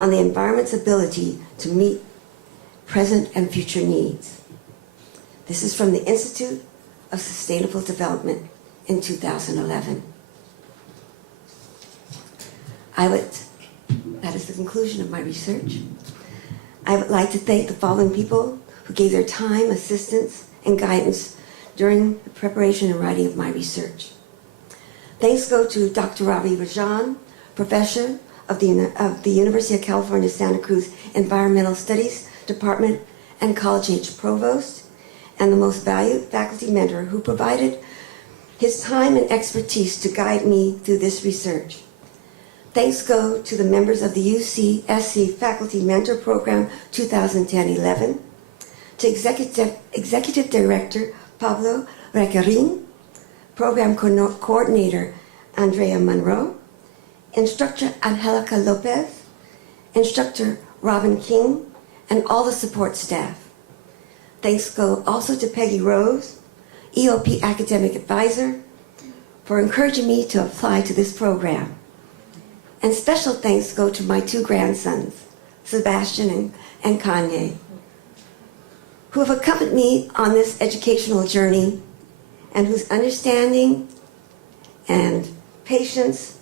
on the environment's ability to meet present and future needs. This is from the Institute of Sustainable Development in 2011. That is the conclusion of my research. I would like to thank the following people who gave their time, assistance, and guidance during the preparation and writing of my research. Thanks go to Dr. Ravi Rajan, professor of the University of California, Santa Cruz Environmental Studies Department and college-age provost, and the most valued faculty mentor who provided his time and expertise to guide me through this research. Thanks go to the members of the UCSC Faculty Mentor Program 2010-11, to Executive Director Pablo Requerin, Program Coordinator Andrea Monroe, Instructor Angelica Lopez, Instructor Robin King, and all the support staff. Thanks go also to Peggy Rose, EOP Academic Advisor, for encouraging me to apply to this program. And special thanks go to my two grandsons, Sebastian and Kanye, who have accompanied me on this educational journey and whose understanding and patience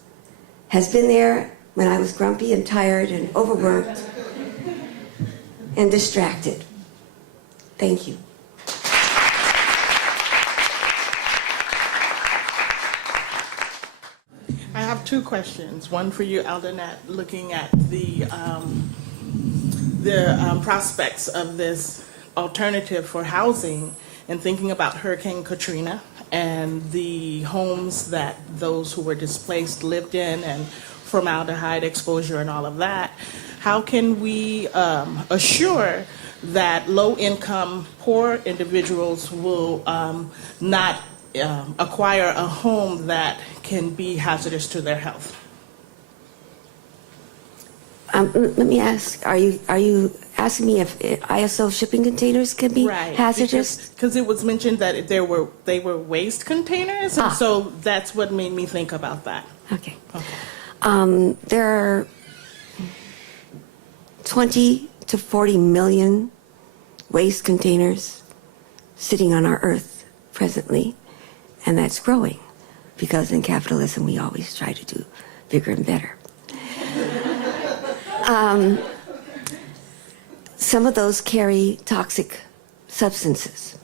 has been there when I was grumpy and tired and overworked and distracted. Thank you. I have two questions. One for you, Aldanette, looking at the prospects of this alternative for housing and thinking about Hurricane Katrina and the homes that those who were displaced lived in and formaldehyde exposure and all of that. How can we assure that low-income, poor individuals will not acquire a home that can be hazardous to their health? Let me ask, are you asking me if ISO shipping containers can be hazardous? Because it was mentioned that they were waste containers, and so that's what made me think about that. Okay. There are 20 to 40 million waste containers sitting on our earth presently, and that's growing because in capitalism we always try to do bigger and better. Some of those carry toxic substances.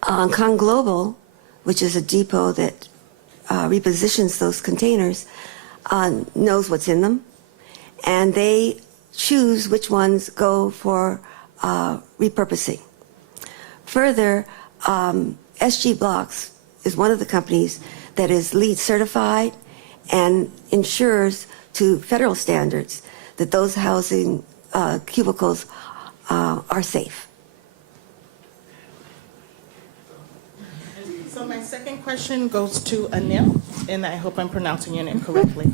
Con Global, which is a depot that repositions those containers, knows what's in them, and they choose which ones go for repurposing. Further, SG Blocks is one of the companies that is LEED certified and ensures to federal standards that those housing cubicles are safe. So my second question goes to Anil, and I hope I'm pronouncing your name correctly.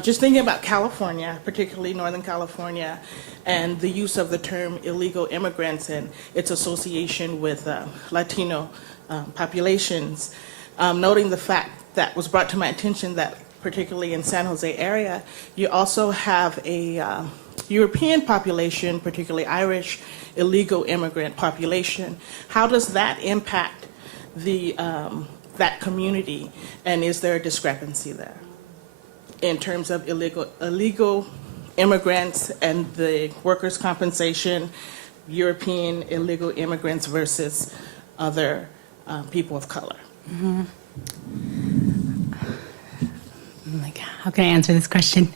Just thinking about California, particularly Northern California, and the use of the term illegal immigrants and its association with Latino populations, noting the fact that was brought to my attention that particularly in San Jose area, you also have a European population, particularly Irish illegal immigrant population. How does that impact that community, and is there a discrepancy there in terms of illegal immigrants and the workers' compensation, European illegal immigrants versus other people of color? Mm-hmm. How can I answer this question?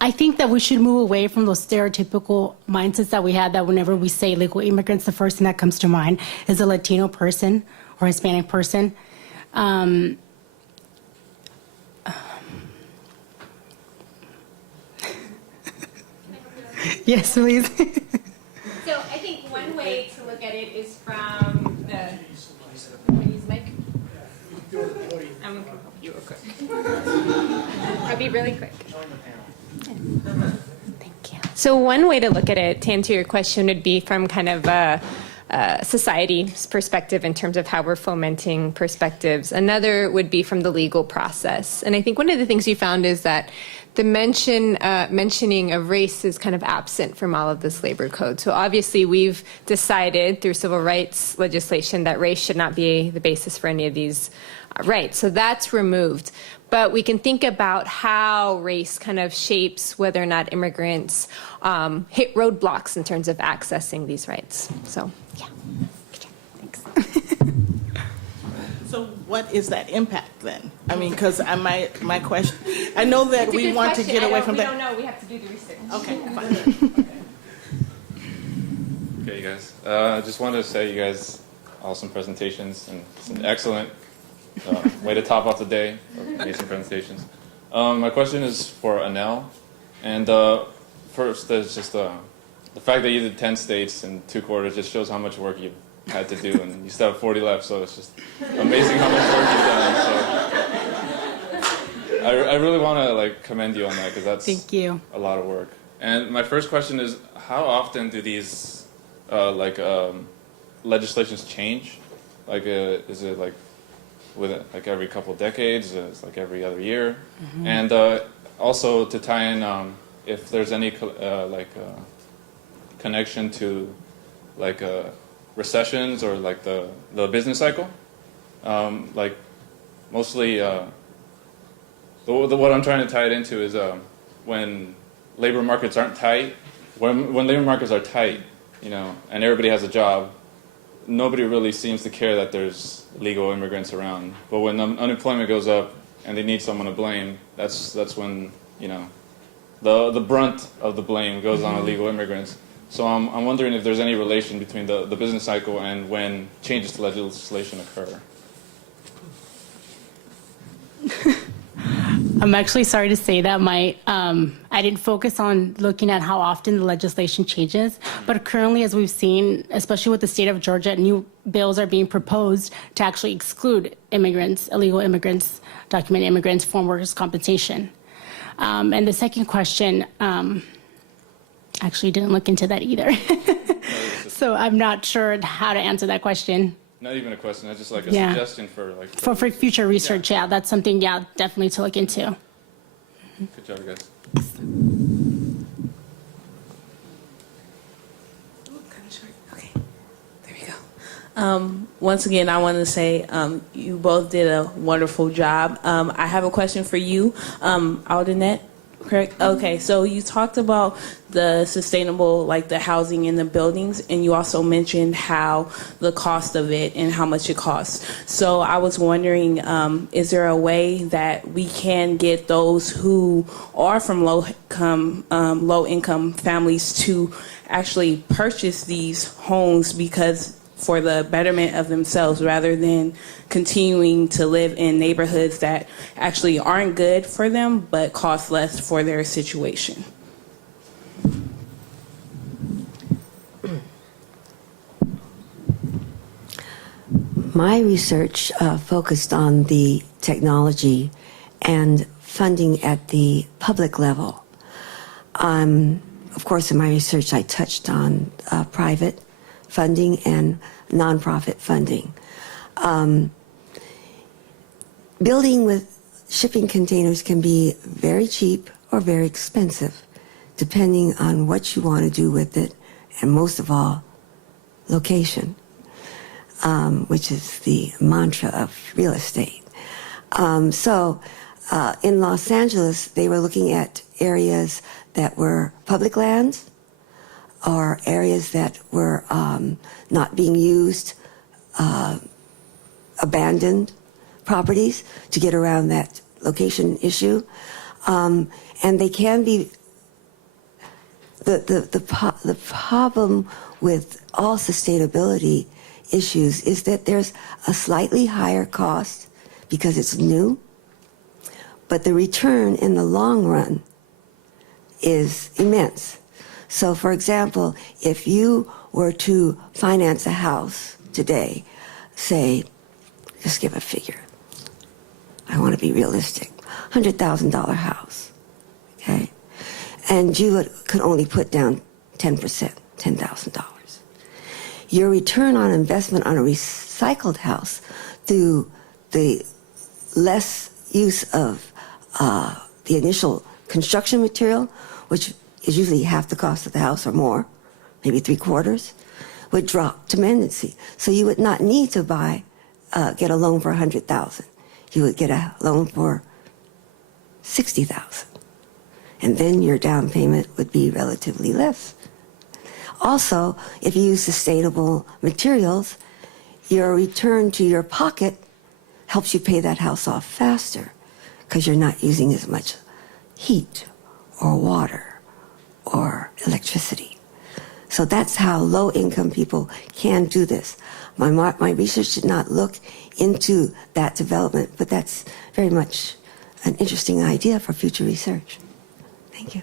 I think that we should move away from those stereotypical mindsets that we had, that whenever we say illegal immigrants, the first thing that comes to mind is a Latino person or Hispanic person. Yes, please. So I think one way to look at it is from the... Use mic? I'm going to help you real quick. I'll be really quick. Thank you. So one way to look at it, to answer your question, would be from kind of a society's perspective in terms of how we're fomenting perspectives. Another would be from the legal process. And I think one of the things you found is that the mentioning of race is kind of absent from all of this labor code. So obviously we've decided through civil rights legislation that race should not be the basis for any of these rights. So that's removed. But we can think about how race kind of shapes whether or not immigrants hit roadblocks in terms of accessing these rights. So, yeah. Good job. Thanks. So what is that impact then? I mean, because my question, I know that we want to get away from that. We don't know. We have to do the research. Okay, fine. Okay, you guys. I just wanted to say you guys, awesome presentations, and it's an excellent way to top off the day. Amazing presentations. My question is for Anel, and first, there's just the fact that you did 10 states in 2 quarters just shows how much work you've had to do, and you still have 40 left, so it's just amazing how much work you've done. So I really want to commend you on that, because that's Thank you. a lot of work. And my first question is, how often do these legislations change? Is it every couple of decades? Is it every other year? Mm-hmm. And also to tie in, if there's any connection to recessions or the business cycle. Mostly what I'm trying to tie it into is when labor markets aren't tight, when labor markets are tight, and everybody has a job, nobody really seems to care that there's illegal immigrants around. But when unemployment goes up and they need someone to blame, that's when the brunt of the blame goes on illegal immigrants. So I'm wondering if there's any relation between the business cycle and when changes to legislation occur. I'm actually sorry to say that I didn't focus on looking at how often the legislation changes, but currently, as we've seen, especially with the state of Georgia, new bills are being proposed to actually exclude immigrants, illegal immigrants, documented immigrants from workers' compensation. And the second question, actually didn't look into that either. So I'm not sure how to answer that question. Not even a question, that's just a suggestion for For future research, yeah, that's something, definitely to look into. Good job, guys. Okay, there we go. Once again, I want to say you both did a wonderful job. I have a question for you, Aldenette. Correct. Okay, so you talked about the sustainable, the housing and the buildings, and you also mentioned how the cost of it and how much it costs. So I was wondering, is there a way that we can get those who are from low income families to actually purchase these homes for the betterment of themselves, rather than continuing to live in neighborhoods that actually aren't good for them but cost less for their situation? My research focused on the technology and funding at the public level. Of course, in my research, I touched on private funding and nonprofit funding. Building with shipping containers can be very cheap or very expensive, depending on what you want to do with it, and most of all, location, which is the mantra of real estate. So in Los Angeles, they were looking at areas that were public lands, or areas that were not being used, abandoned properties, to get around that location issue. And they can be, the problem with all sustainability issues is that there's a slightly higher cost because it's new, but the return in the long run is immense. So, for example, if you were to finance a house today, say, just give a figure. I want to be realistic. $100,000 house, okay? And you could only put down 10%, $10,000. Your return on investment on a recycled house through the less use of the initial construction material, which is usually half the cost of the house or more, maybe 3/4, would drop tremendously. So you would not need to get a loan for $100,000. You would get a loan for $60,000. And then your down payment would be relatively less. Also, if you use sustainable materials, your return to your pocket helps you pay that house off faster because you're not using as much heat or water or electricity. So that's how low-income people can do this. My research did not look into that development, but that's very much an interesting idea for future research. Thank you.